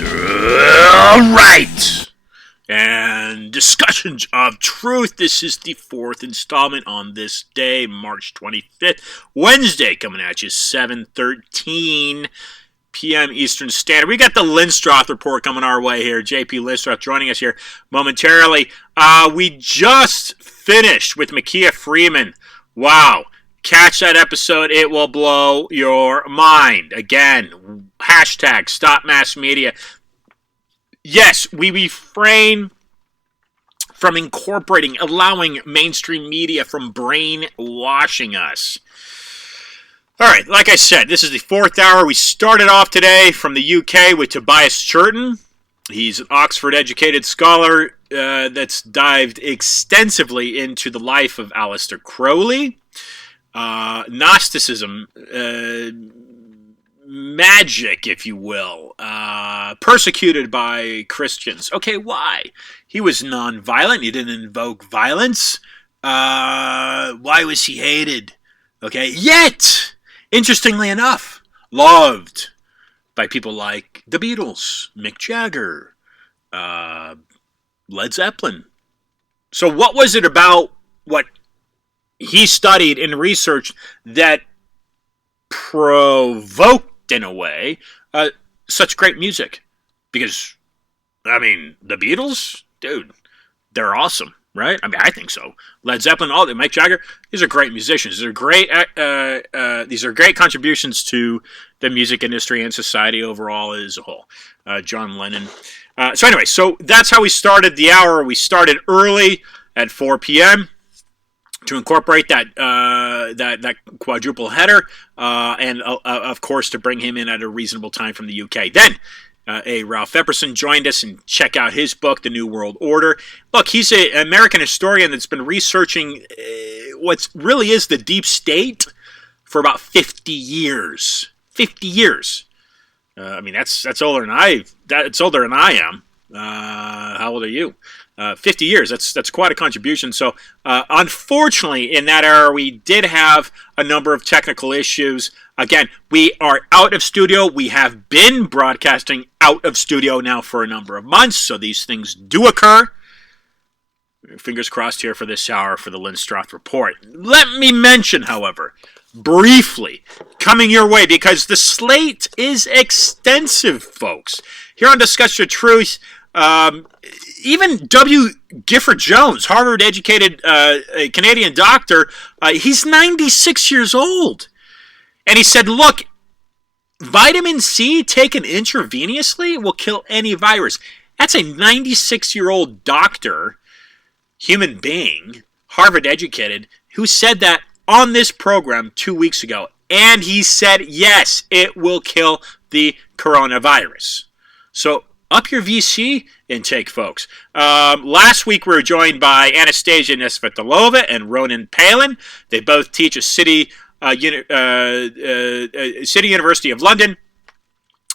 Right. And discussions of truth. This is the fourth installment on this day, March 25th, Wednesday, coming at you, 7:13 p.m. Eastern Standard. We got the Linstroth report coming our way here. JP Linstroth joining us here momentarily. We just finished with Micaiah Freeman. Wow. Catch that episode. It will blow your mind. Again, hashtag Stop Mass Media. Yes, we refrain from allowing mainstream media from brainwashing us. All right, like I said, this is the fourth hour. We started off today from the UK with Tobias Churton. He's an Oxford-educated scholar that's dived extensively into the life of Aleister Crowley. Gnosticism, magic, if you will, persecuted by Christians. Okay, why? He was nonviolent. He didn't invoke violence. Why was he hated? Okay, yet, interestingly enough, loved by people like the Beatles, Mick Jagger, Led Zeppelin. So what was it about what he studied and researched that provoked, in a way, such great music? Because, I mean, the Beatles, dude, they're awesome, right? I mean, I think so. Led Zeppelin, all that, Mick Jagger, these are great musicians. These are great contributions to the music industry and society overall as a whole. John Lennon. So anyway, so that's how we started the hour. We started early at 4 p.m. to incorporate that quadruple header, and of course to bring him in at a reasonable time from the UK. Then Ralph Epperson joined us and check out his book, The New World Order. Look, he's an American historian that's been researching what really is the deep state for about 50 years. 50 years. I mean, that's older than I am. How old are you? 50 years. That's quite a contribution. So, unfortunately, in that era, we did have a number of technical issues. Again, we are out of studio. We have been broadcasting out of studio now for a number of months, so these things do occur. Fingers crossed here for this hour for the Linstroth report. Let me mention, however, briefly, coming your way, because the slate is extensive, folks. Here on Discuss Your Truth, even W. Gifford Jones, Harvard-educated Canadian doctor, he's 96 years old. And he said, look, vitamin C taken intravenously will kill any virus. That's a 96-year-old doctor, human being, Harvard-educated, who said that on this program 2 weeks ago. And he said, yes, it will kill the coronavirus. So, up your VC intake, folks. Last week we were joined by Anastasia Nesvetalova and Ronan Palin. They both teach at City University of London.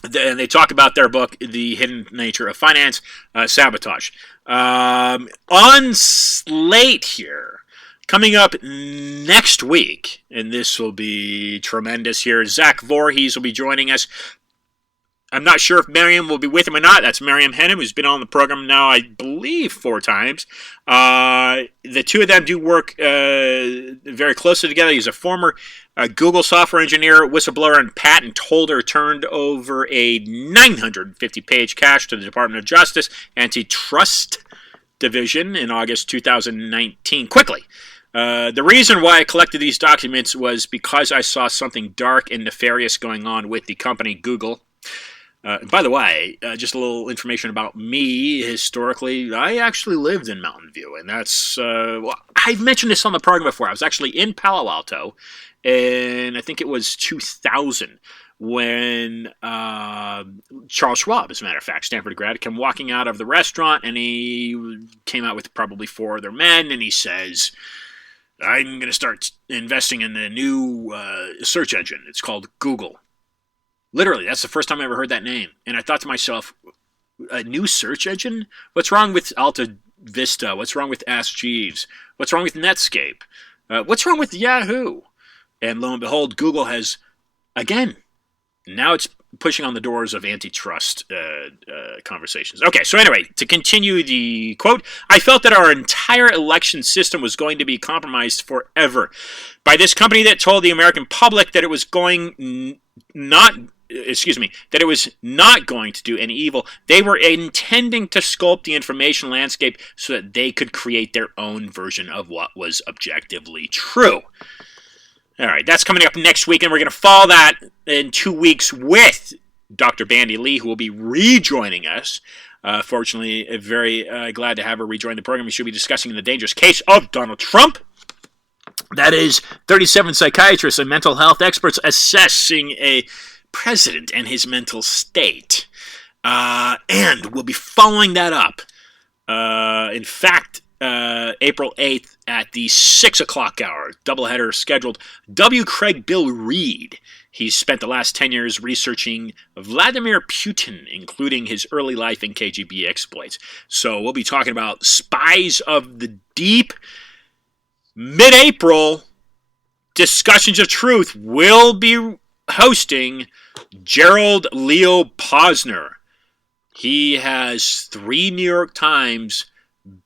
And they talk about their book, The Hidden Nature of Finance, Sabotage. On slate here, coming up next week, and this will be tremendous here, Zach Voorhees will be joining us. I'm not sure if Miriam will be with him or not. That's Miriam Henham, who's been on the program now, I believe, 4 times. The two of them do work very closely together. He's a former Google software engineer, whistleblower, and patent holder, turned over a 950-page cache to the Department of Justice Antitrust Division in August 2019. Quickly. The reason why I collected these documents was because I saw something dark and nefarious going on with the company Google. By the way, just a little information about me historically. I actually lived in Mountain View, and that's, I've mentioned this on the program before. I was actually in Palo Alto, and I think it was 2000 when Charles Schwab, as a matter of fact, Stanford grad, came walking out of the restaurant, and he came out with probably 4 other men, and he says, I'm going to start investing in the new search engine. It's called Google. Literally, that's the first time I ever heard that name. And I thought to myself, a new search engine? What's wrong with Alta Vista? What's wrong with Ask Jeeves? What's wrong with Netscape? What's wrong with Yahoo? And lo and behold, Google has, again, now it's pushing on the doors of antitrust conversations. Okay, so anyway, to continue the quote, I felt that our entire election system was going to be compromised forever by this company that told the American public that it was that it was not going to do any evil. They were intending to sculpt the information landscape so that they could create their own version of what was objectively true. All right, that's coming up next week, and we're going to follow that in 2 weeks with Dr. Bandy Lee, who will be rejoining us. Fortunately, very glad to have her rejoin the program. We should be discussing the dangerous case of Donald Trump. That is 37 psychiatrists and mental health experts assessing a president and his mental state. And we'll be following that up. In fact, April 8th at the 6 o'clock hour, doubleheader scheduled. W. Craig Bill Reed. He's spent the last 10 years researching Vladimir Putin, including his early life and KGB exploits. So we'll be talking about Spies of the Deep. Mid-April, Discussions of Truth will be hosting Gerald Leo Posner. He has 3 New York Times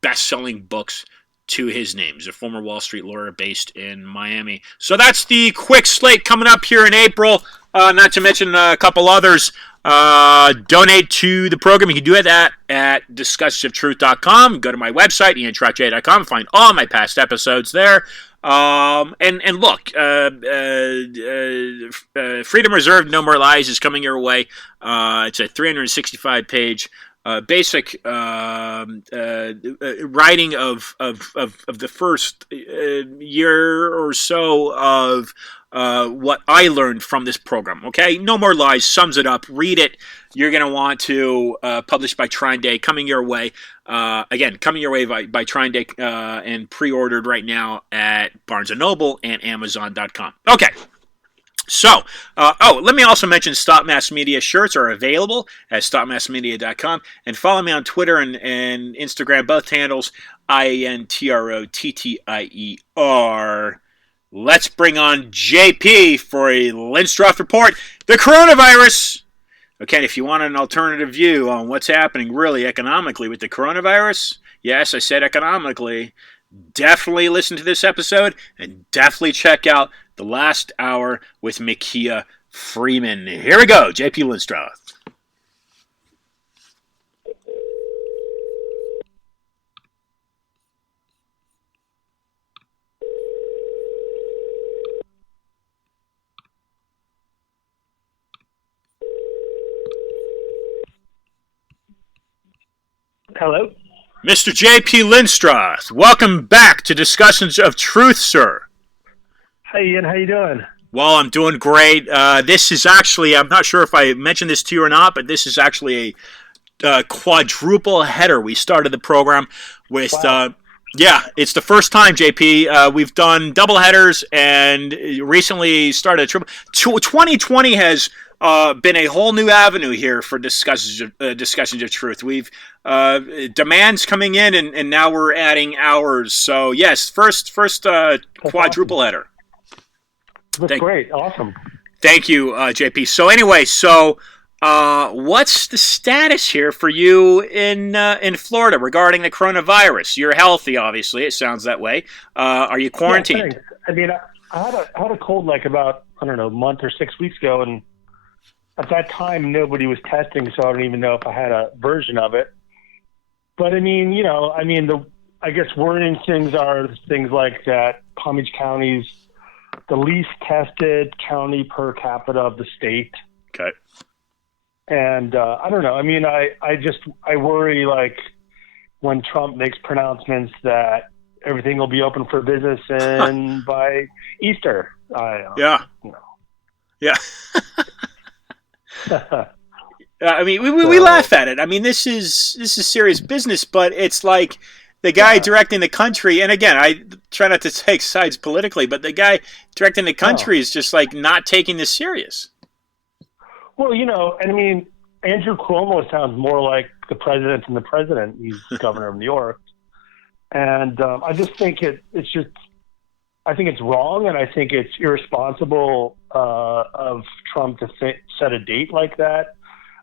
best-selling books to his name. He's a former Wall Street lawyer based in Miami. So that's the quick slate coming up here in April. Not to mention a couple others. Donate to the program. You can do that at discussionsoftruth.com. Go to my website, iantrottier.com. Find all my past episodes there. And look, Freedom Reserved, No More Lies is coming your way. It's a 365-page basic writing of the first year or so of what I learned from this program. Okay, No More Lies sums it up. Read it. You're going to want to published by Trine Day, coming your way. Again, coming your way by Trine Day and pre-ordered right now at Barnes & Noble and Amazon.com. Okay. So, let me also mention Stop Mass Media shirts are available at stopmassmedia.com, and follow me on Twitter and Instagram, both handles, INTROTTIER. Let's bring on JP for a Linstroth report. The coronavirus. Okay, if you want an alternative view on what's happening really economically with the coronavirus, yes, I said economically, definitely listen to this episode and definitely check out the last hour with Micaiah Freeman. Here we go, JP Linstroth. Hello? Mr. J.P. Linstroth, welcome back to Discussions of Truth, sir. Hey, Ian, how you doing? Well, I'm doing great. This is actually, I'm not sure if I mentioned this to you or not, but this is actually a quadruple header. We started the program with, Wow. It's the first time, JP. We've done double headers and recently started a triple. 2020 has been a whole new avenue here for discussions of truth. We've demands coming in, and now we're adding hours. So yes, first quadruple header. That's great. Awesome. Thank you, JP. So anyway, what's the status here for you in Florida regarding the coronavirus? You're healthy, obviously. It sounds that way. Are you quarantined? Yeah, I mean, I had a cold like about, I don't know, a month or 6 weeks ago, and at that time nobody was testing, so I don't even know if I had a version of it. But I mean, I guess worrying things are things like that Palm Beach County's the least tested county per capita of the state. Okay. And I don't know. I mean, I worry, like, when Trump makes pronouncements that everything will be open for business and by Easter. Yeah. Yeah. I mean, we laugh at it. I mean, this is serious business, but it's like the guy directing the country, and again, I try not to take sides politically, but the guy directing the country is just like not taking this serious. Well, and I mean, Andrew Cuomo sounds more like the president than the president. He's governor of New York. And I just think it's just, I think it's wrong, and I think it's irresponsible of Trump to set a date like that,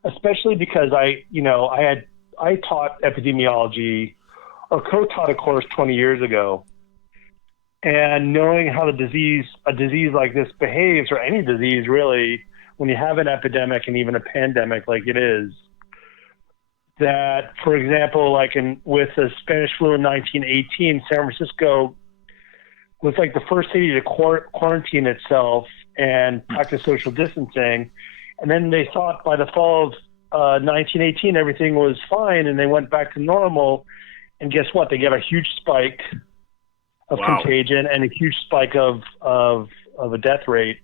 especially because I taught epidemiology or co-taught a course 20 years ago, and knowing how a disease like this behaves, or any disease really, when you have an epidemic and even a pandemic like it is, that, for example, with the Spanish flu in 1918, San Francisco was like the first city to quarantine itself and practice social distancing. And then they thought by the fall of 1918, everything was fine, and they went back to normal. And guess what? They get a huge spike of contagion and a huge spike of a death rate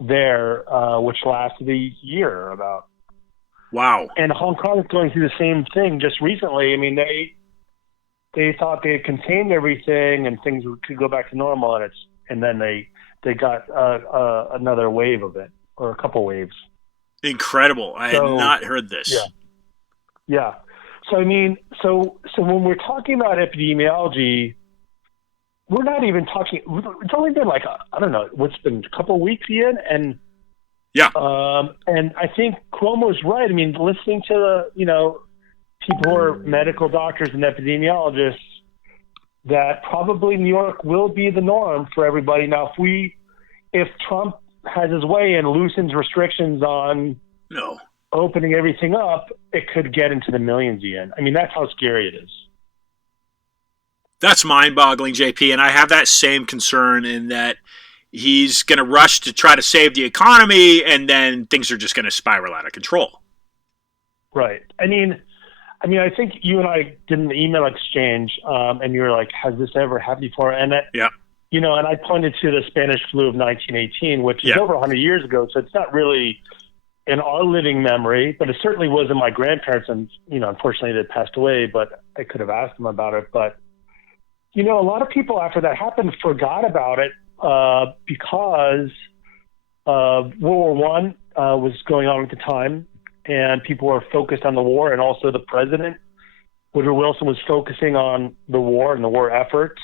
there, which lasted a year about. Wow. And Hong Kong is going through the same thing just recently. I mean, they thought they had contained everything and things could go back to normal, and then they got another wave of it, or a couple waves. Incredible. I had not heard this. Yeah. So I mean, so when we're talking about epidemiology, we're not even talking. It's only been I don't know, what's been a couple of weeks, Ian, and and I think Cuomo's right. I mean, listening to people who are medical doctors and epidemiologists, that probably New York will be the norm for everybody. Now, if Trump has his way and loosens restrictions on opening everything up, it could get into the millions, Ian. I mean, that's how scary it is. That's mind-boggling, JP, and I have that same concern in that he's going to rush to try to save the economy, and then things are just going to spiral out of control. Right. I mean, I think you and I did an email exchange, and you were like, "Has this ever happened before?" And and I pointed to the Spanish flu of 1918, which is over 100 years ago, so it's not really in our living memory, but it certainly was in my grandparents, and unfortunately they passed away. But I could have asked them about it. But a lot of people after that happened forgot about it because World War One was going on at the time, and people were focused on the war, and also the president, Woodrow Wilson, was focusing on the war and the war effort.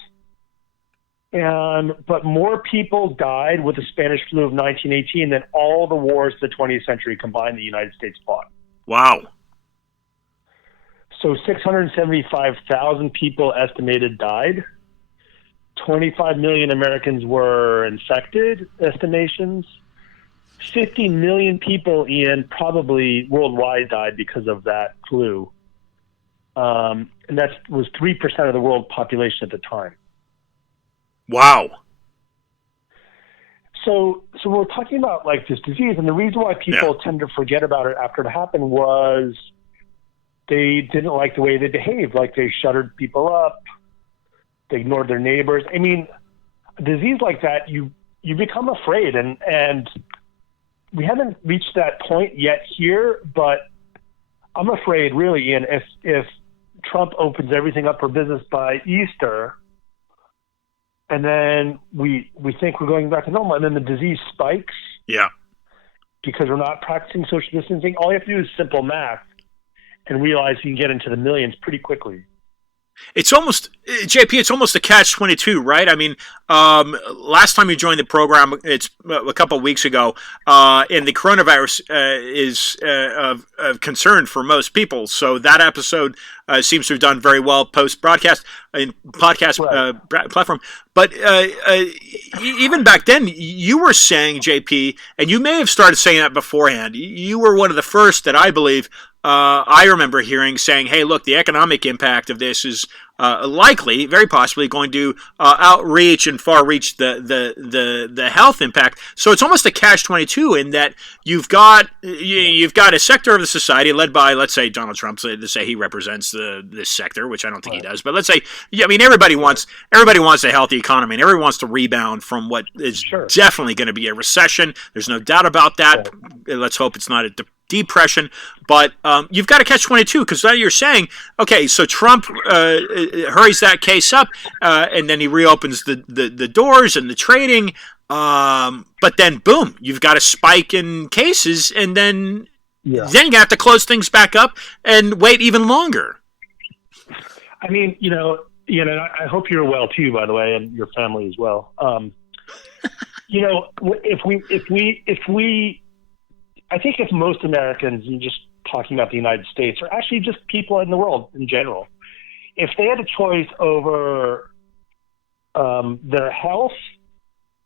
But more people died with the Spanish flu of 1918 than all the wars of the 20th century combined the United States fought. Wow. So 675,000 people estimated died. 25 million Americans were infected, estimations. 50 million people, Ian, probably worldwide died because of that flu. And that was 3% of the world population at the time. Wow. So we're talking about this disease, and the reason why people tend to forget about it after it happened was they didn't like the way they behaved. Like, they shuttered people up, they ignored their neighbors. I mean, a disease like that, you become afraid, and we haven't reached that point yet here, but I'm afraid, really, Ian, if Trump opens everything up for business by Easter, and then we think we're going back to normal, and then the disease spikes. Yeah. Because we're not practicing social distancing. All you have to do is simple math and realize you can get into the millions pretty quickly. It's almost, JP, it's almost a catch-22, right? I mean, last time you joined the program, it's a couple of weeks ago, and the coronavirus is of concern for most people. So that episode seems to have done very well post-broadcast in podcast platform. But even back then, you were saying, JP, and you may have started saying that beforehand, you were one of the first that I believe I remember hearing saying, hey, look, the economic impact of this is likely, very possibly, going to outreach and far reach the health impact. So it's almost a catch-22 in that you've got a sector of the society led by, let's say, Donald Trump, to say he represents this sector, which I don't think he does, but let's say, everybody wants a healthy economy, and everyone wants to rebound from what is definitely going to be a recession. There's no doubt about that. Let's hope it's not a depression, but you've got to catch 22 because now you're saying, okay, so Trump hurries that case up, and then he reopens the doors and the trading, but then boom, you've got a spike in cases, and then you have to close things back up and wait even longer. I mean, you know, I hope you're well too, by the way, and your family as well. You know, I think if most Americans, and just talking about the United States, or actually just people in the world in general, if they had a choice over their health,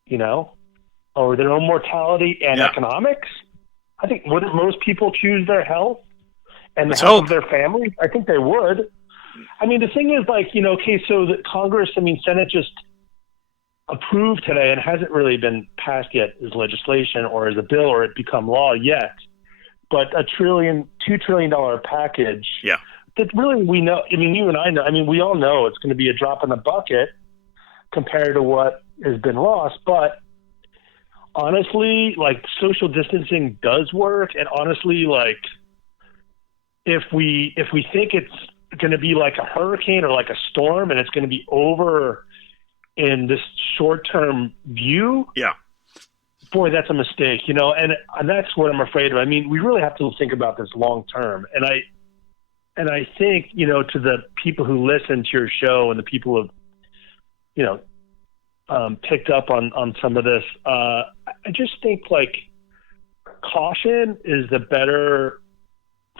you know, or their own mortality and economics, I think wouldn't most people choose their health and the health of their families? I think they would. I mean, the thing is, like, you know, okay, so the Congress, I mean, Senate just approved today and hasn't really been passed yet as legislation or as a bill or it become law yet, but $2 trillion package. Yeah. That really we know, I mean, you and I know, I mean, we all know it's going to be a drop in the bucket compared to what has been lost, but honestly, like, social distancing does work, and honestly, like, if we think it's going to be like a hurricane or like a storm and it's going to be over in this short-term view, boy, that's a mistake, you know, and that's what I'm afraid of. I mean, we really have to think about this long-term, and I think, you know, to the people who listen to your show and the people who have, you know, picked up on some of this, I just think, like, caution is the better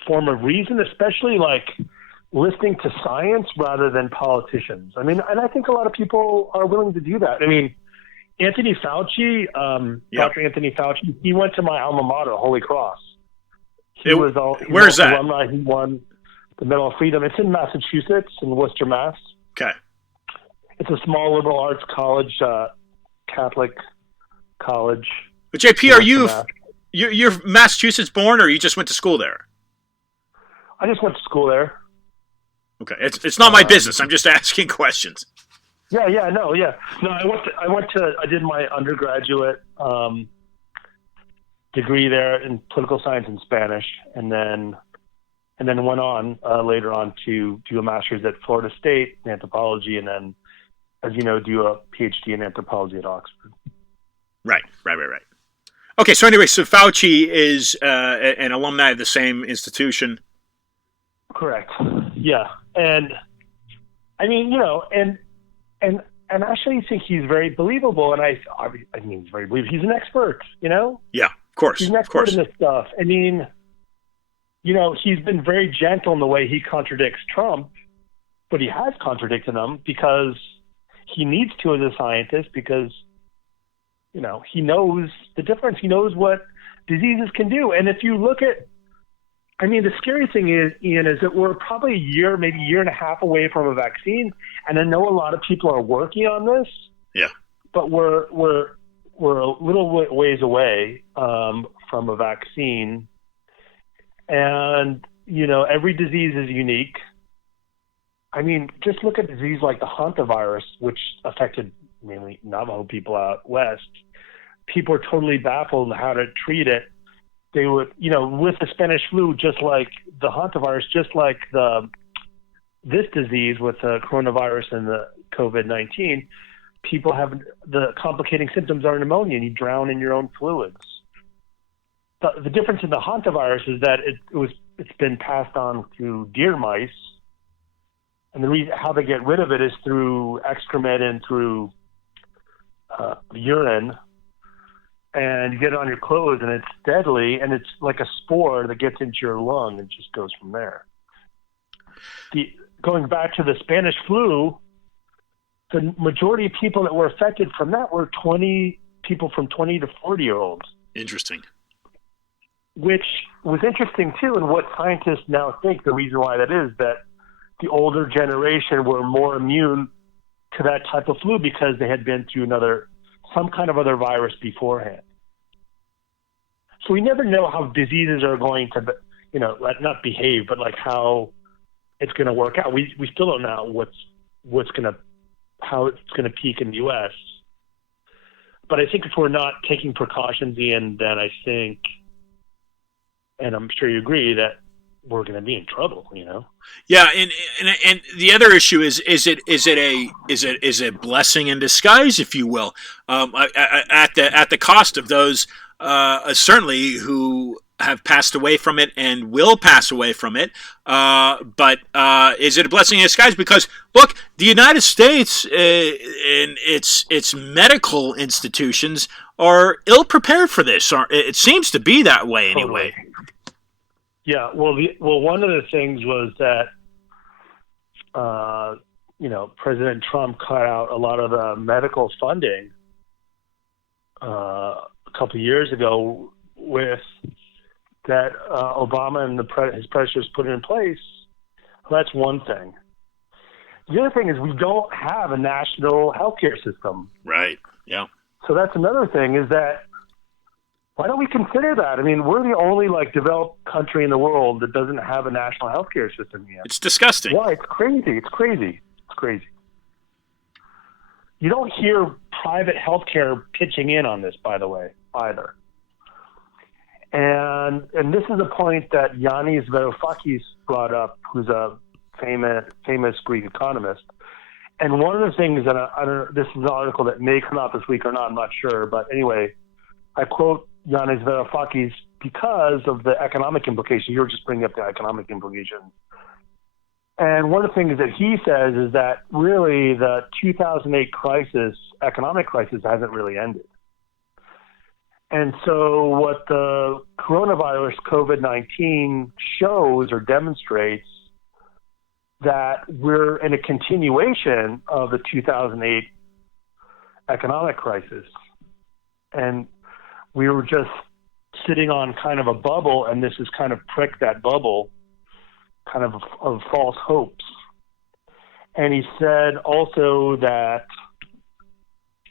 form of reason, especially, like, listening to science rather than politicians. I mean, and I think a lot of people are willing to do that. I mean, Anthony Fauci, Dr. Anthony Fauci, he went to my alma mater, Holy Cross. Where's that? Alumni. He won the Medal of Freedom. It's in Massachusetts, in Worcester, Mass. Okay. It's a small liberal arts college, Catholic college. But JP, you're Massachusetts born, or you just went to school there? I just went to school there. Okay, it's not my business. I'm just asking questions. No. I did my undergraduate degree there in political science and Spanish, and then went on later on to do a master's at Florida State in anthropology, and then, as you know, do a PhD in anthropology at Oxford. Right. Okay, so anyway, so Fauci is an alumni of the same institution. Correct. Yeah, and I mean, you know, and actually, I think he's very believable, and I mean, he's very believable. He's an expert, you know. Yeah, of course. He's an expert in this stuff. I mean, you know, he's been very gentle in the way he contradicts Trump, but he has contradicted him because he needs to as a scientist, because, you know, he knows the difference. He knows what diseases can do. And if you look at, I mean, the scary thing is, Ian, is that we're probably a year, maybe a year and a half away from a vaccine. And I know a lot of people are working on this. Yeah. But we're a little ways away from a vaccine. And, you know, every disease is unique. I mean, just look at a disease like the hantavirus, which affected mainly Navajo people out west. People are totally baffled on how to treat it. They would, you know, with the Spanish flu, just like the hantavirus, just like this disease with the coronavirus and the COVID-19, people have the complicating symptoms are pneumonia, and you drown in your own fluids. The difference in the hantavirus is that it's been passed on through deer mice, and the reason how they get rid of it is through excrement and through urine. And you get it on your clothes, and it's deadly, and it's like a spore that gets into your lung and just goes from there. Going back to the Spanish flu, the majority of people that were affected from that were people from 20 to 40-year-olds. Interesting. Which was interesting, too, and what scientists now think the reason why that is that the older generation were more immune to that type of flu because they had been through some kind of other virus beforehand. So we never know how diseases are going to, you know, not behave, but like how it's going to work out. We still don't know how it's going to peak in the U.S. But I think if we're not taking precautions, Ian, then I think, and I'm sure you agree, that we're going to be in trouble, you know? Yeah, and the other issue is a blessing in disguise, if you will, at the cost of those certainly who have passed away from it and will pass away from it. But is it a blessing in disguise? Because look, the United States in its medical institutions are ill prepared for this. It seems to be that way anyway. Totally. Yeah. Well, one of the things was that President Trump cut out a lot of the medical funding a couple of years ago with that Obama and his predecessors put in place. Well, that's one thing. The other thing is we don't have a national healthcare system. Right. Yeah. So that's another thing is that why don't we consider that? I mean, we're the only developed country in the world that doesn't have a national healthcare system yet. It's disgusting. Why? It's crazy. It's crazy. It's crazy. You don't hear private healthcare pitching in on this, by the way, either. And this is a point that Yanis Varoufakis brought up, who's a famous Greek economist. And one of the things that I don't, this is an article that may come out this week or not, I'm not sure. But anyway, I quote Yanis Varoufakis because of the economic implications. You were just bringing up the economic implications. And one of the things that he says is that really the 2008 economic crisis, hasn't really ended. And so what the coronavirus, COVID-19, shows or demonstrates that we're in a continuation of the 2008 economic crisis. And we were just sitting on kind of a bubble, and this has kind of pricked that bubble kind of false hopes. And he said also that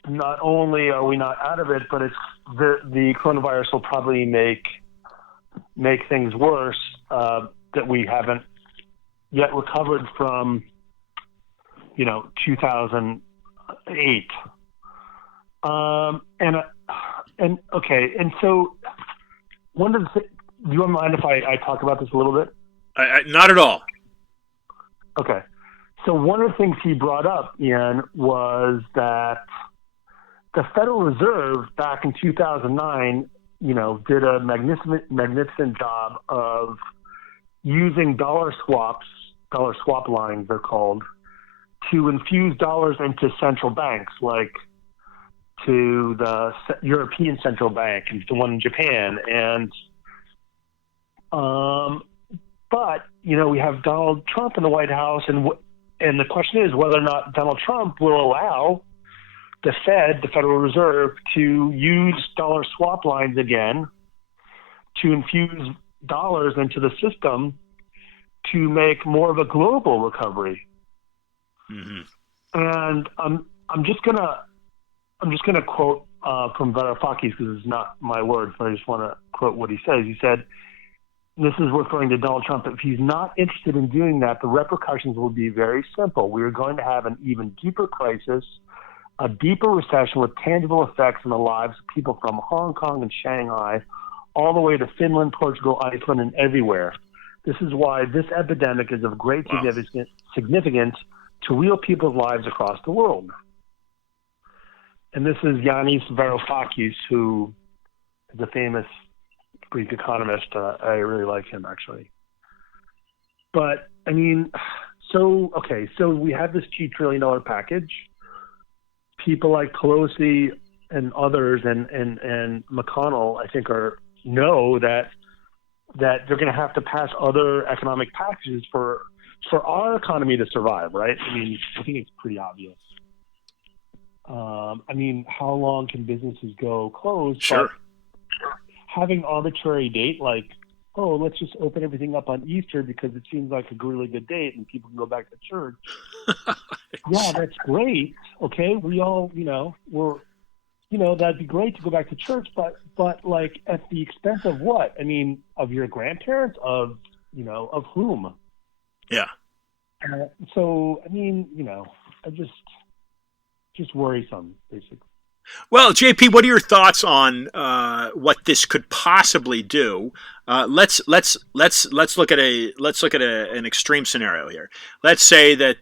not only are we not out of it, but it's the coronavirus will probably make things worse, that we haven't yet recovered from, 2008. And okay, and so one of the do you mind if I talk about this a little bit? Not at all. Okay. So one of the things he brought up, Ian, was that the Federal Reserve back in 2009, did a magnificent job of using dollar swap lines, they're called, to infuse dollars into central banks, like to the European Central Bank and the one in Japan. And, but, we have Donald Trump in the White House, and the question is whether or not Donald Trump will allow the Fed, the Federal Reserve, to use dollar swap lines again to infuse dollars into the system to make more of a global recovery. Mm-hmm. And I'm just gonna quote from Varoufakis because it's not my words, but I just want to quote what he says. He said, this is referring to Donald Trump, if he's not interested in doing that, the repercussions will be very simple. We are going to have an even deeper crisis, a deeper recession with tangible effects on the lives of people from Hong Kong and Shanghai all the way to Finland, Portugal, Iceland, and everywhere. This is why this epidemic is of great significance to real people's lives across the world. And this is Yanis Varoufakis, who is a famous Greek economist. I really like him, actually. But, so we have this $2 trillion package. People like Pelosi and others and McConnell, I think, know that they're going to have to pass other economic packages for our economy to survive, right? I think it's pretty obvious. How long can businesses go closed? Sure. But having arbitrary date like, oh, let's just open everything up on Easter because it seems like a really good date and people can go back to church. Yeah, that's great. Okay, we all, that'd be great to go back to church, but at the expense of what? Of your grandparents, of whom? Yeah. I just worrisome, basically. Well, JP, what are your thoughts on what this could possibly do? Let's look at an extreme scenario here. Let's say that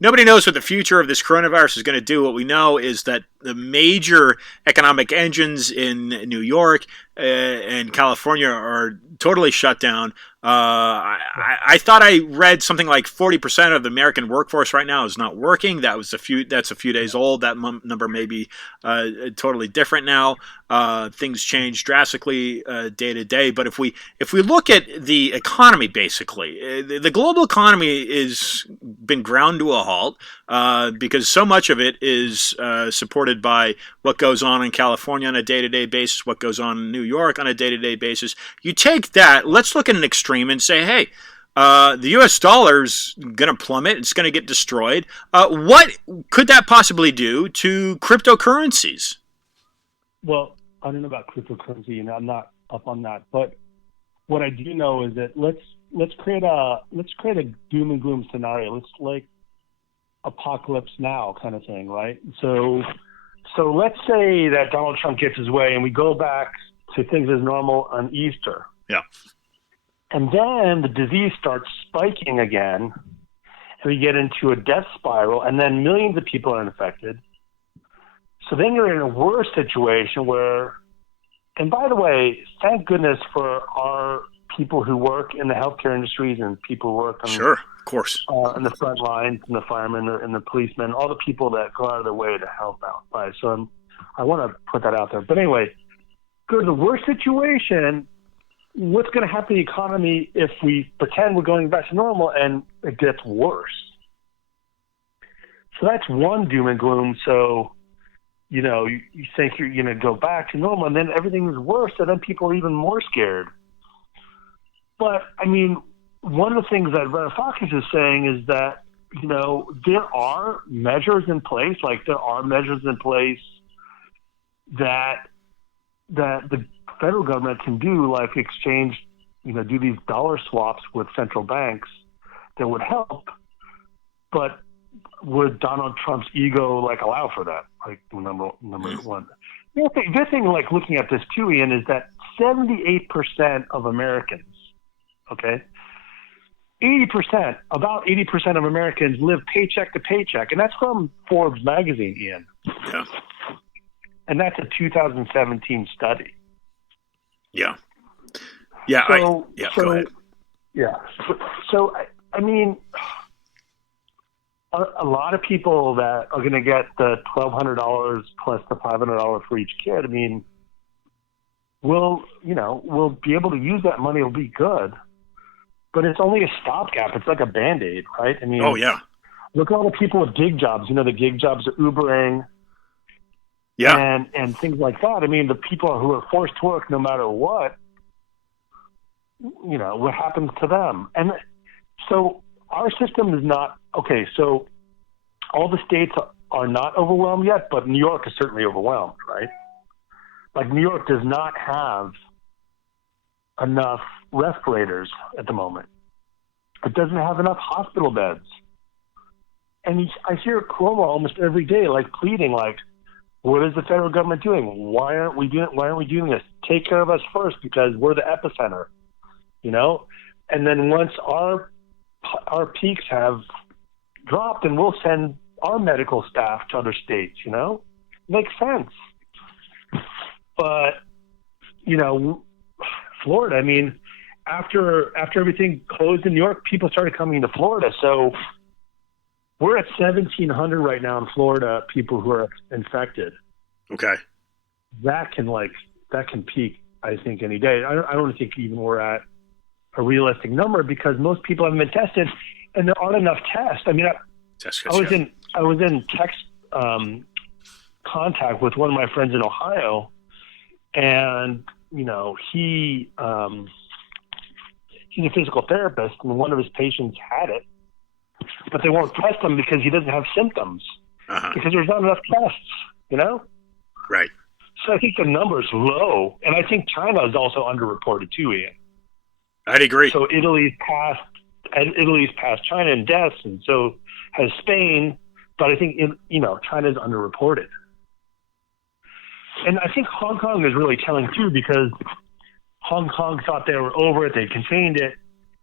nobody knows what the future of this coronavirus is going to do. What we know is that the major economic engines in New York and California are totally shut down. I thought I read something like 40% of the American workforce right now is not working. That's a few days old. That number may be totally different now. Things change drastically day to day. But if we look at the economy, basically, the global economy is been ground to a halt because so much of it is supported by what goes on in California on a day-to-day basis, what goes on in New York on a day-to-day basis. You take that. Let's look at an extreme and say, hey, the U.S. dollar's going to plummet. It's going to get destroyed. What could that possibly do to cryptocurrencies? Well, I don't know about cryptocurrency, and I'm not up on that. But what I do know is that let's create a doom and gloom scenario. Let's like apocalypse now kind of thing, right? So let's say that Donald Trump gets his way, and we go back to things as normal on Easter. Yeah. And then the disease starts spiking again, and we get into a death spiral, and then millions of people are infected. So then you're in a worse situation where, and by the way, thank goodness for our people who work in the healthcare industries and people who work on, sure, of course, in the front lines, and the firemen and the policemen, all the people that go out of their way to help out. Right? So I want to put that out there. But anyway, go to the worst situation. What's going to happen to the economy if we pretend we're going back to normal and it gets worse? So that's one doom and gloom. So, you think you're going to go back to normal, and then everything is worse, and then people are even more scared. But, I mean, one of the things that Varoufakis is saying is that, there are measures in place, that the federal government can do, like exchange, do these dollar swaps with central banks that would help. But would Donald Trump's ego allow for that? Number one. The other thing, looking at this too, Ian, is that 78% of Americans, okay, about 80% of Americans live paycheck to paycheck, and that's from Forbes magazine, Ian. Yeah. And that's a 2017 study. Yeah. Yeah. Go ahead. Yeah. So I mean, a lot of people that are going to get the $1,200 plus the $500 for each kid, I mean, will be able to use that money. It'll be good, but it's only a stopgap. It's like a Band-Aid, right? I mean, oh yeah. Look at all the people with gig jobs. The gig jobs are Ubering. Yeah. And things like that. I mean, the people who are forced to work no matter what, what happens to them? And so our system is not, okay, so all the states are not overwhelmed yet, but New York is certainly overwhelmed, right? New York does not have enough respirators at the moment. It doesn't have enough hospital beds. And I hear Cuomo almost every day, pleading, what is the federal government doing? Why aren't we doing this? Take care of us first because we're the epicenter, And then once our peaks have dropped, and we'll send our medical staff to other states, Makes sense. But, Florida, I mean, after everything closed in New York, people started coming to Florida. So we're at 1,700 right now in Florida, people who are infected. Okay. That can peak, I think, any day. I don't think even we're at a realistic number because most people haven't been tested, and there aren't enough tests. I mean, I was in text contact with one of my friends in Ohio, and he's a physical therapist, and one of his patients had it. But they won't test him because he doesn't have symptoms. Because there's not enough tests, Right. So I think the number's low, and I think China is also underreported too, Ian. I'd agree. So Italy's passed China in deaths, and so has Spain. But I think China's underreported, and I think Hong Kong is really telling too because Hong Kong thought they were over it, they contained it,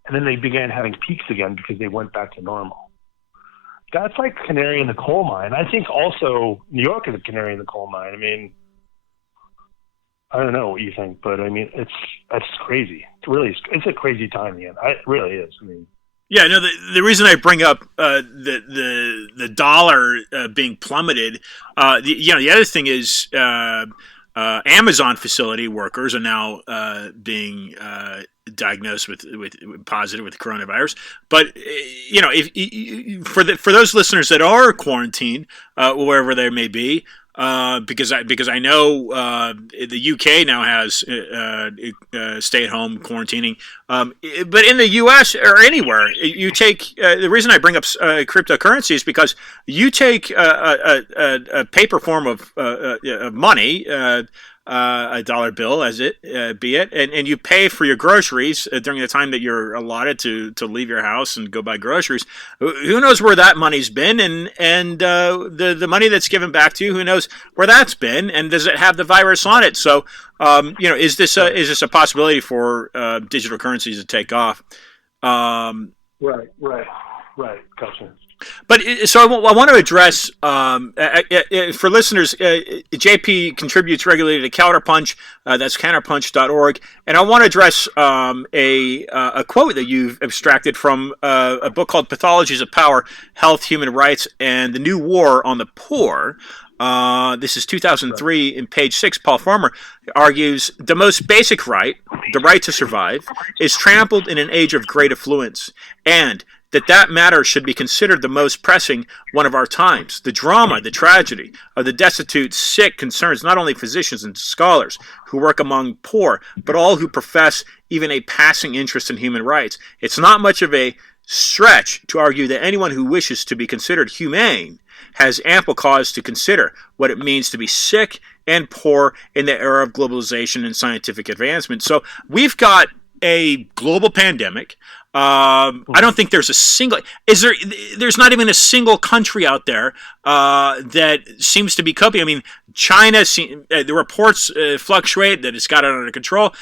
and then they began having peaks again because they went back to normal. That's like canary in the coal mine. I think also New York is a canary in the coal mine. I mean, I don't know what you think, but I mean, that's crazy. It's a crazy time, Ian. It really is. I mean, yeah, no. The reason I bring up the dollar being plummeted, the other thing is Amazon facility workers are now being diagnosed with positive with coronavirus. But if for those listeners that are quarantined, wherever they may be, because I know the UK now has stay-at-home quarantining, but in the US or anywhere, you take the reason I bring up cryptocurrency is because you take a paper form of money. A dollar bill, as it be it, and you pay for your groceries during the time that you're allotted to leave your house and go buy groceries. Who knows where that money's been, and the money that's given back to you, who knows where that's been, and does it have the virus on it? So, is this a possibility for digital currencies to take off? Right. Gotcha. But so I want to address for listeners. JP contributes regularly to Counterpunch. That's counterpunch.org, and I want to address a quote that you've abstracted from a book called "Pathologies of Power: Health, Human Rights, and the New War on the Poor." This is 2003. In page 6, Paul Farmer argues the most basic right, the right to survive, is trampled in an age of great affluence, and that matter should be considered the most pressing one of our times. The drama, the tragedy of the destitute, sick concerns not only physicians and scholars who work among poor, but all who profess even a passing interest in human rights. It's not much of a stretch to argue that anyone who wishes to be considered humane has ample cause to consider what it means to be sick and poor in the era of globalization and scientific advancement. So we've got a global pandemic. I don't think there's a single. There's not even a single country out there that seems to be coping. I mean, China. The reports fluctuate that it's got it under control.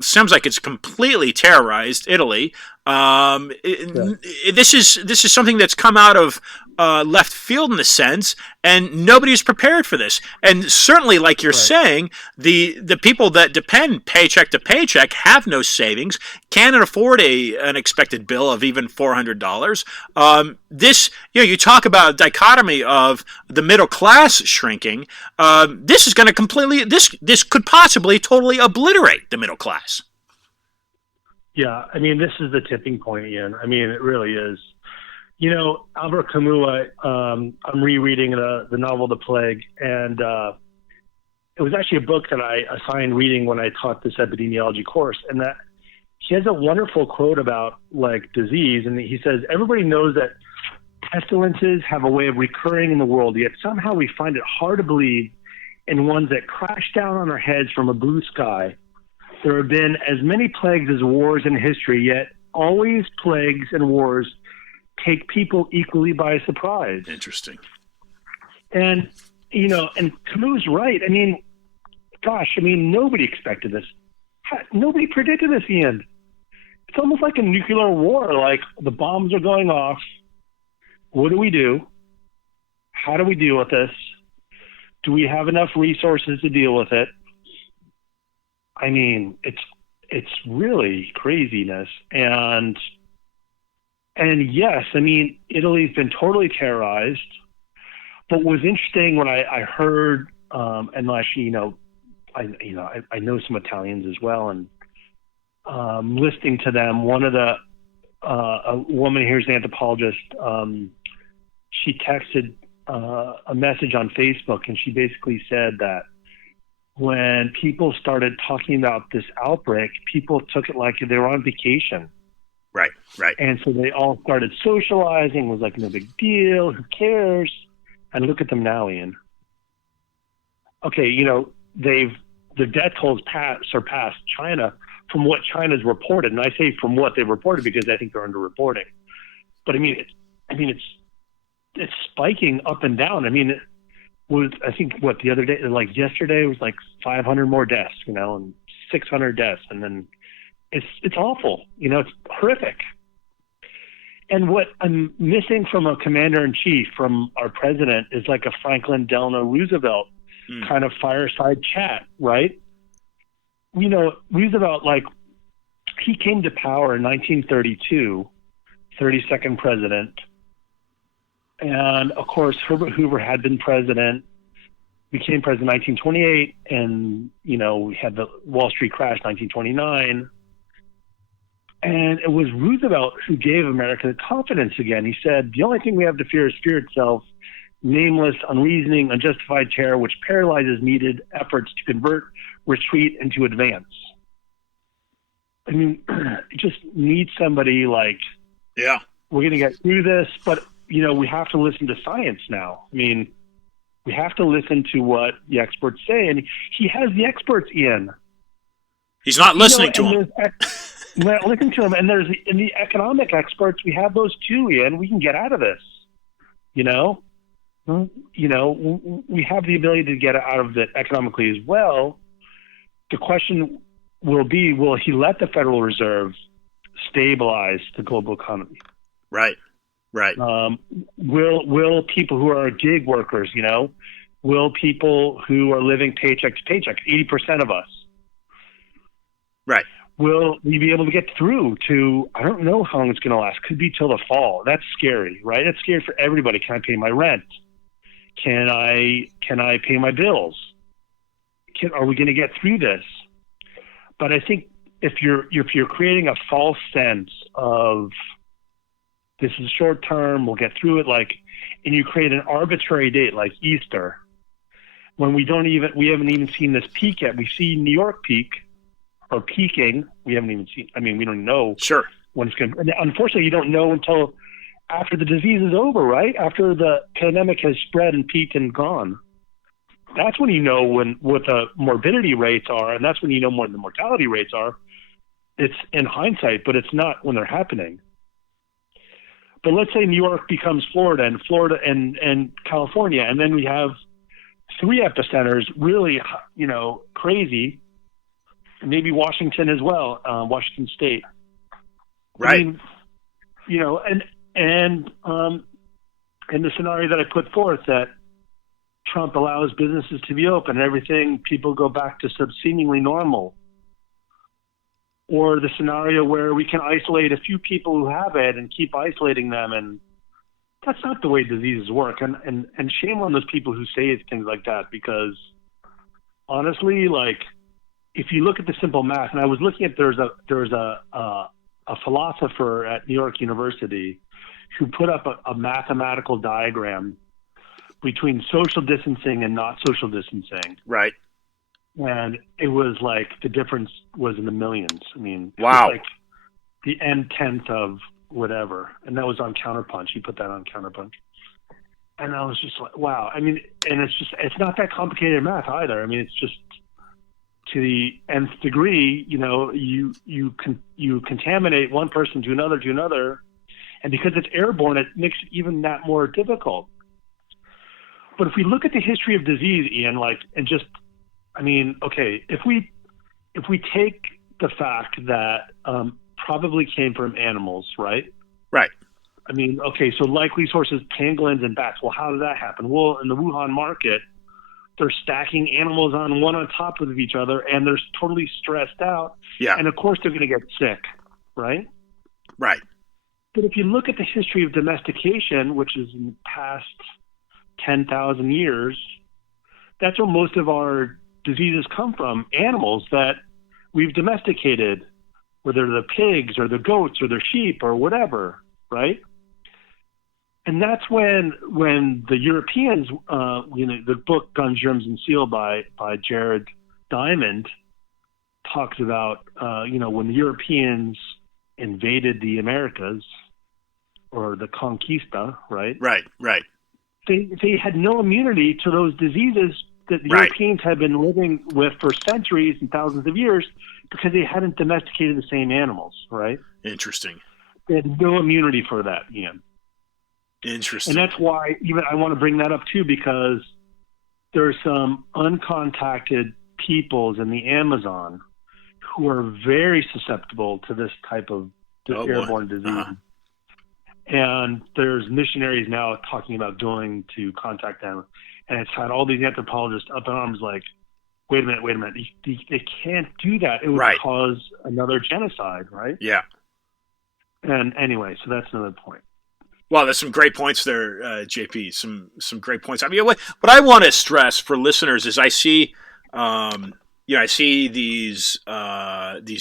Seems like it's completely terrorized Italy. This is something that's come out of left field in a sense, and nobody's prepared for this. And certainly, like you're saying, the people that depend paycheck to paycheck have no savings, can't afford an expected bill of even $400. This, you talk about a dichotomy of the middle class shrinking. This is going to completely. This could possibly totally obliterate the middle class. Yeah, I mean, this is the tipping point, Ian. I mean, it really is. Albert Camus, I'm rereading the novel The Plague, and it was actually a book that I assigned reading when I taught this epidemiology course, and that he has a wonderful quote about, like, disease, and he says, everybody knows that pestilences have a way of recurring in the world, yet somehow we find it hard to believe in ones that crash down on our heads from a blue sky. There have been as many plagues as wars in history, yet always plagues and wars take people equally by surprise. Interesting. And, and Camus' right. I mean, nobody expected this. Nobody predicted this, Ian. It's almost like a nuclear war. Like, the bombs are going off. What do we do? How do we deal with this? Do we have enough resources to deal with it? I mean, it's really craziness. And yes, I mean, Italy's been totally terrorized. But what was interesting when I heard, and actually, I know some Italians as well, and listening to them, one of the a woman here's an anthropologist. She texted a message on Facebook, and she basically said that when people started talking about this outbreak, people took it like they were on vacation. Right. And so they all started socializing. It was like no big deal. Who cares? And look at them now, Ian. Okay, the death tolls surpassed China from what China's reported, and I say from what they've reported because I think they're underreporting. But I mean, it's spiking up and down. I mean, it was, I think the other day, like yesterday, it was like 500 more deaths, and 600 deaths, and then it's awful. It's horrific. And what I'm missing from a commander-in-chief, from our president, is like a Franklin Delano Roosevelt kind of fireside chat, right? Roosevelt, like, he came to power in 1932, 32nd president. And, of course, Herbert Hoover had been president, became president in 1928, and, we had the Wall Street crash in 1929. And it was Roosevelt who gave America the confidence again. He said, the only thing we have to fear is fear itself, nameless, unreasoning, unjustified terror, which paralyzes needed efforts to convert retreat into advance. I mean, you just need somebody like, yeah, we're going to get through this, but, we have to listen to science now. I mean, we have to listen to what the experts say. And he has the experts, Ian. He's not listening to them. Listen to him, and there's in the economic experts. We have those too, Ian. We can get out of this. We have the ability to get out of it economically as well. The question will be: will he let the Federal Reserve stabilize the global economy? Right. Will people who are gig workers, will people who are living paycheck to paycheck, 80% of us, right? Will we be able to get through to, I don't know how long it's going to last. Could be till the fall. That's scary, right? That's scary for everybody. Can I pay my rent? Can I pay my bills? Are we going to get through this? But I think if you're creating a false sense of this is short term, we'll get through it, and you create an arbitrary date like Easter, when we haven't even seen this peak yet. We see New York peak. Or peaking, we haven't even seen. I mean, we don't know when it's going to. Unfortunately, you don't know until after the disease is over, right? After the pandemic has spread and peaked and gone. That's when you know what the morbidity rates are, and that's when you know more than the mortality rates are. It's in hindsight, but it's not when they're happening. But let's say New York becomes Florida and California, and then we have 3 epicenters, really, crazy. Maybe Washington as well, Washington State. Right. I mean, and in the scenario that I put forth, that Trump allows businesses to be open and everything, people go back to seemingly normal. Or the scenario where we can isolate a few people who have it and keep isolating them, and that's not the way diseases work. And shame on those people who say things like that, because honestly, if you look at the simple math, and I was looking at, there's a philosopher at New York University who put up a mathematical diagram between social distancing and not social distancing. Right. And it was the difference was in the millions. I mean, wow. It was the n-tenth of whatever. And that was on Counterpunch. He put that on Counterpunch. And I was just like, wow. I mean, and it's not that complicated math either. I mean, it's just, to the nth degree, you contaminate one person to another, and because it's airborne, it makes it even that more difficult. But if we look at the history of disease, Ian, if we take the fact that probably came from animals, right? Right. I mean, okay, so likely sources, pangolins and bats. Well, how did that happen? Well, in the Wuhan market, they're stacking animals one on top of each other, and they're totally stressed out. Yeah. And of course they're going to get sick, right? Right. But if you look at the history of domestication, which is in the past 10,000 years, that's where most of our diseases come from. Animals that we've domesticated, whether they're the pigs or the goats or the sheep or whatever, right? And that's when the Europeans, the book Guns, Germs, and Steel by Jared Diamond talks about, when the Europeans invaded the Americas, or the Conquista, right? Right. They had no immunity to those diseases that the Europeans had been living with for centuries and thousands of years, because they hadn't domesticated the same animals, right? Interesting. They had no immunity for that, Ian. Interesting. And that's why even I want to bring that up too, because there's some uncontacted peoples in the Amazon who are very susceptible to this type of airborne disease. Uh-huh. And there's missionaries now talking about going to contact them. And it's had all these anthropologists up in arms like, wait a minute. They can't do that. It would cause another genocide, right? Yeah. And anyway, so that's another point. Well, there's some great points there, JP. Some great points. I mean, what I want to stress for listeners is I see, I see these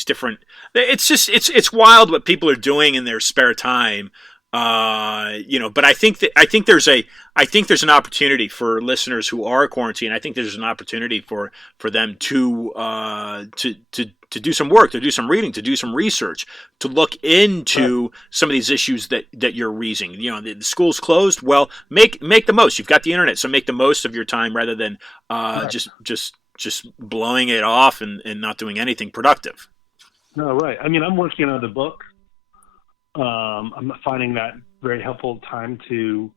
different. It's wild what people are doing in their spare time. But I think there's an opportunity for listeners who are quarantined. I think there's an opportunity for them to do some work, to do some reading, to do some research, to look into some of these issues that you're raising. The school's closed. Well, make the most. You've got the internet, so make the most of your time rather than just blowing it off and not doing anything productive. No, right. I mean, I'm working on the book. I'm finding that very helpful time to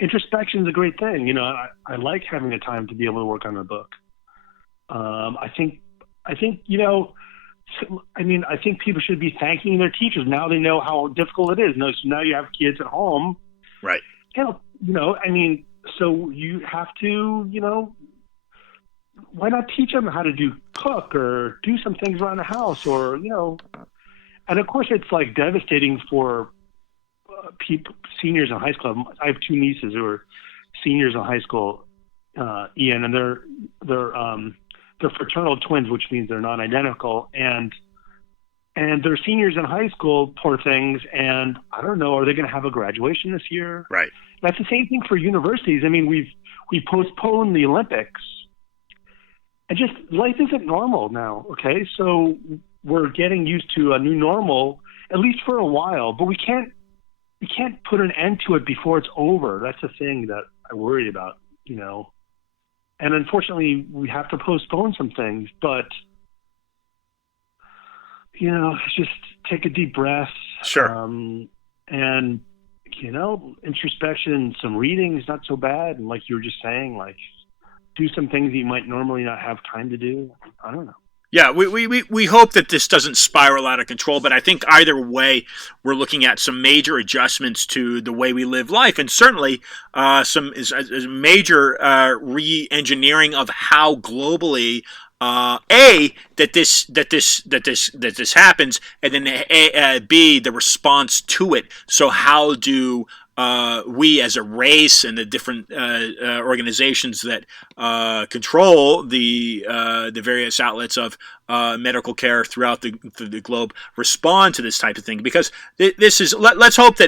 introspection is a great thing. I like having the time to be able to work on a book. I think I think people should be thanking their teachers. Now they know how difficult it is. So now you have kids at home. Right. So you have to, why not teach them how to cook or do some things around the house or, and of course it's like devastating for seniors in high school. I have two nieces who are seniors in high school, Ian, and they're fraternal twins, which means they're non-identical, and they're seniors in high school, poor things. And I don't know, are they going to have a graduation this year? Right. That's the same thing for universities. I mean, we postponed the Olympics, and just life isn't normal now. Okay, so we're getting used to a new normal, at least for a while. But we can't put an end to it before it's over. That's the thing that I worry about. And unfortunately, we have to postpone some things. But just take a deep breath. Sure. And introspection, some reading is not so bad. And like you were just saying, like do some things you might normally not have time to do. I don't know. Yeah, we hope that this doesn't spiral out of control, but I think either way, we're looking at some major adjustments to the way we live life, and certainly some major re-engineering of how globally that this happens, and then B, the response to it. So how do we as a race and the different organizations that control the various outlets of medical care throughout the globe respond to this type of thing? Because this is let's hope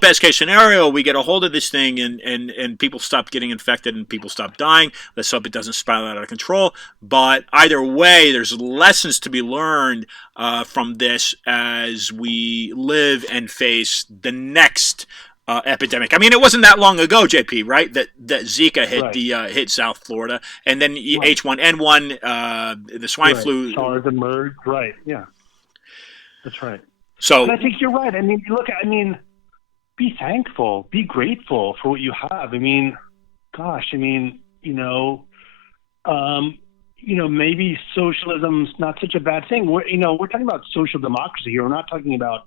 best case scenario we get a hold of this thing and people stop getting infected and people stop dying. Let's hope it doesn't spiral out of control. But either way, there's lessons to be learned from this as we live and face the next epidemic. I mean, it wasn't that long ago, JP, right? That Zika hit hit South Florida, and then H1N1, the swine flu. SARS emerged. Right. Yeah. That's right. So, and I think you're right. I mean, be thankful, be grateful for what you have. I mean, gosh. I mean, maybe socialism's not such a bad thing. We're talking about social democracy here. We're not talking about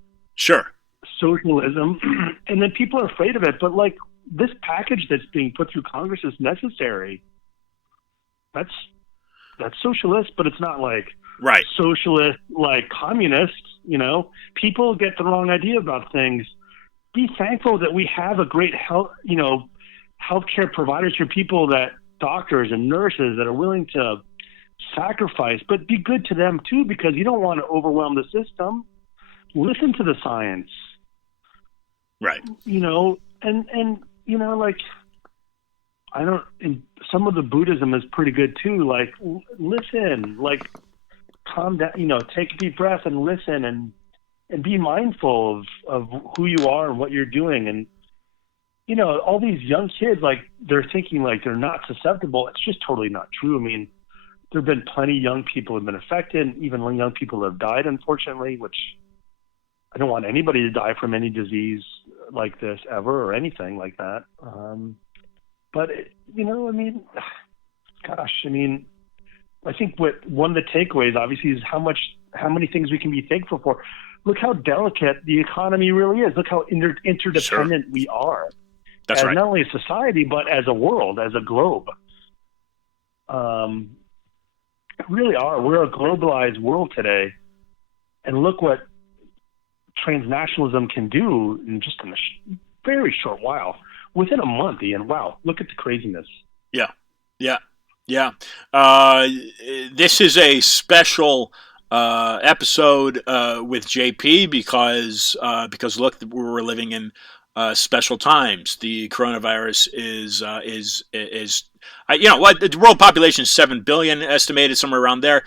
socialism, and then people are afraid of it. But like this package that's being put through Congress is necessary. That's socialist, but it's not like socialist like communist. People get the wrong idea about things. Be thankful that we have a great healthcare providers for people, that doctors and nurses that are willing to sacrifice, but be good to them too, because you don't want to overwhelm the system. Listen to the science. Right. Like some of the Buddhism is pretty good too. Like listen, like calm down, take a deep breath and listen and be mindful of who you are and what you're doing. And, all these young kids, like they're thinking like they're not susceptible. It's just totally not true. I mean, there have been plenty of young people who have been affected, even young people that have died, unfortunately, which I don't want anybody to die from any disease like this ever or anything like that. But, I think one of the takeaways, obviously, is how much how many things we can be thankful for. Look how delicate the economy really is. Look how interdependent we are. That's right. Not only a society, but as a world, as a globe. Really are. We're a globalized world today. And look what transnationalism can do in just a very short while. Within a month, Ian. Wow. Look at the craziness. Yeah. This is a special episode with JP because look, we're living in special times. The coronavirus is the world population is 7 billion, estimated somewhere around there.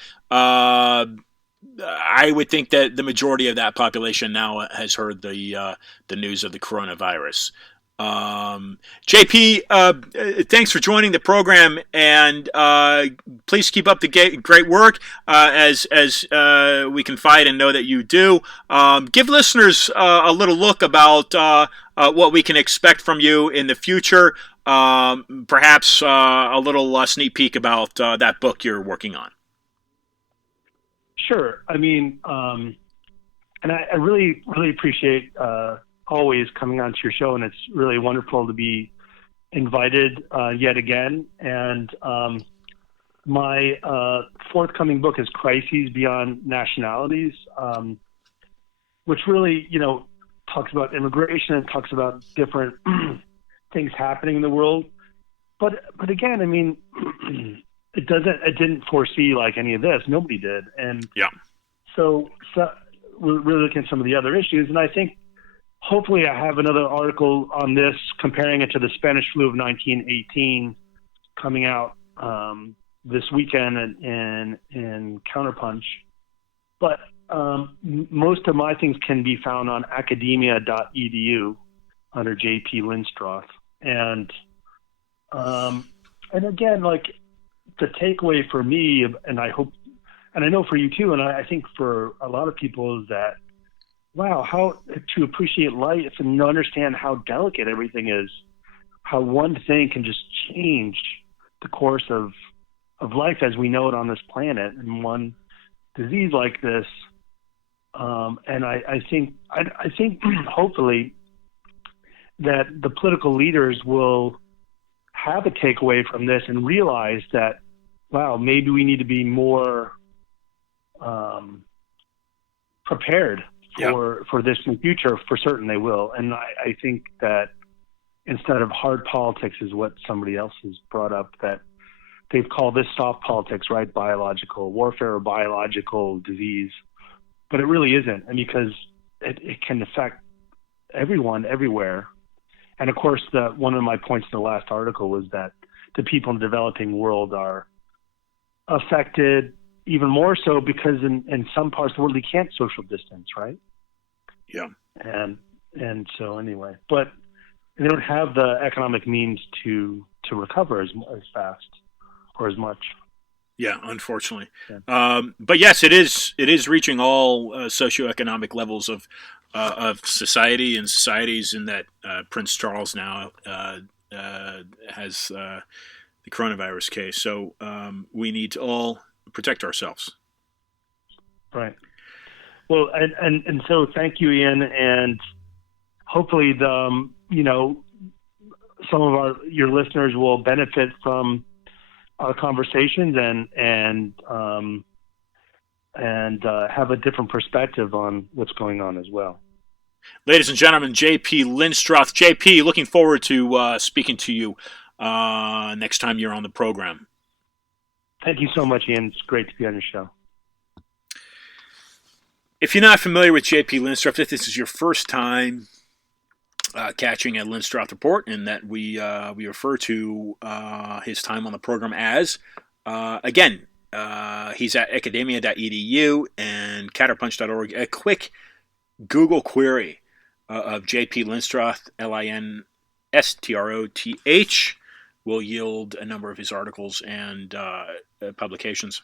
I would think that the majority of that population now has heard the news of the coronavirus. JP, thanks for joining the program, and please keep up the great work as we confide and know that you do. Give listeners a little look about what we can expect from you in the future. Perhaps a little sneak peek about that book you're working on. Sure. I mean, and I really, really appreciate always coming onto your show, and it's really wonderful to be invited yet again. And my forthcoming book is Crises Beyond Nationalities, which really, talks about immigration and talks about different things happening in the world. But again, I mean, it didn't foresee like any of this. Nobody did. And so we're really looking at some of the other issues. And I think hopefully I have another article on this comparing it to the Spanish flu of 1918 coming out this weekend in Counterpunch. But most of my things can be found on academia.edu under JP Linstroth. And again, like the takeaway for me, and I hope, and I know for you too, and I think for a lot of people, is that, wow, how to appreciate life and understand how delicate everything is, how one thing can just change the course of life as we know it on this planet, and one disease like this. And I think hopefully that the political leaders will have a takeaway from this and realize that, wow, maybe we need to be more prepared for this in the future. For certain they will. And I think that instead of hard politics is what somebody else has brought up, that they've called this soft politics, right? Biological warfare or biological disease. But it really isn't. And because it can affect everyone everywhere. And of course, one of my points in the last article was that the people in the developing world are affected even more so because in some parts of the world they can't social distance, right? Yeah. And so anyway, but they don't have the economic means to recover as fast or as much. Yeah, unfortunately. Yeah. But yes, it is reaching all socioeconomic levels of society and societies, in that Prince Charles now has the coronavirus case. So we need to all protect ourselves. Right. Well, and so thank you, Ian, and hopefully some of your listeners will benefit from our conversations and have a different perspective on what's going on as well. Ladies and gentlemen, JP Linstroth. JP, looking forward to speaking to you next time you're on the program. Thank you so much, Ian. It's great to be on your show. If you're not familiar with JP Linstroth, if this is your first time catching a Linstroth report, and that we refer to his time on the program as, again, he's at academia.edu and counterpunch.org. A quick Google query of JP Linstroth, Linstroth, will yield a number of his articles and publications.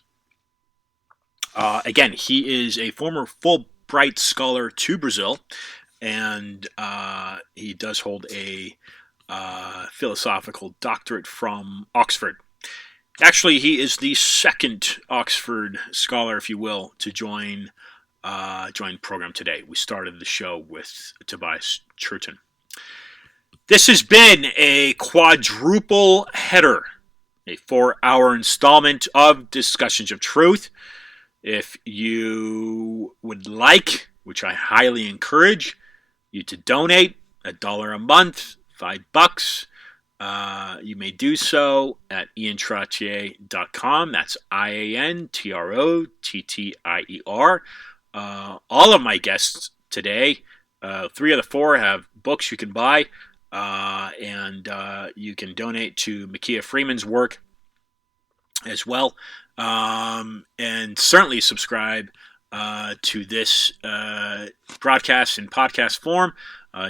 Again, he is a former Fulbright scholar to Brazil, and he does hold a philosophical doctorate from Oxford. Actually, he is the second Oxford scholar, if you will, to join the program today. We started the show with Tobias Churton. This has been a quadruple header, a 4-hour installment of Discussions of Truth. If you would like, which I highly encourage you to donate $1 a month, $5, you may do so at iantrottier.com. That's IANTROTTIER. All of my guests today, 3 of the 4 have books you can buy, and you can donate to Micaiah Freeman's work as well. And certainly subscribe to this broadcast in podcast form.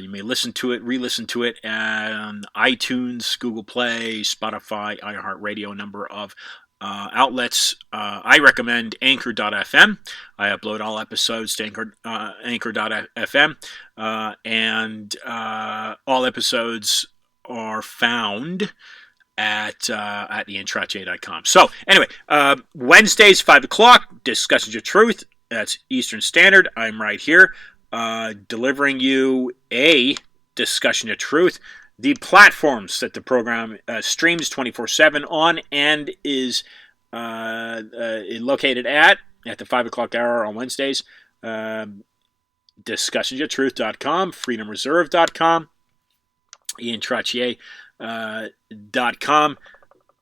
You may listen to it, re-listen to it on iTunes, Google Play, Spotify, iHeartRadio, a number of outlets. I recommend Anchor.fm. I upload all episodes to Anchor.fm, and all episodes are found at iantrottier.com. So anyway, Wednesdays, 5 o'clock, Discussions of Truth. That's Eastern Standard. I'm right here delivering you a Discussion of Truth. The platforms that the program streams 24/7 on and is located at the 5 o'clock hour on Wednesdays. DiscussionsofTruth.com, FreedomReserve.com, IanTrottier.com,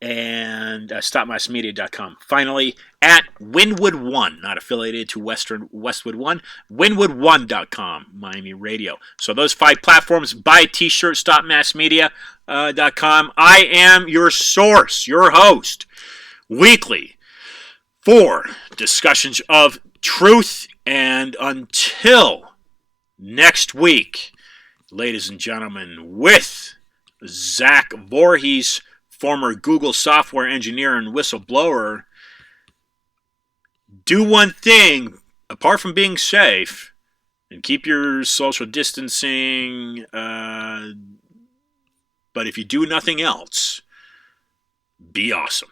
and StopMassMedia.com. Finally, at Winwood One, not affiliated to Westwood One, Winwood1.com, Miami Radio. So those 5 platforms. Buy a t-shirt, StopMassMedia.com. I am your source, your host, weekly for Discussions of Truth. And until next week, ladies and gentlemen, with Zach Voorhees, former Google software engineer and whistleblower, do one thing, apart from being safe, and keep your social distancing, but if you do nothing else, be awesome.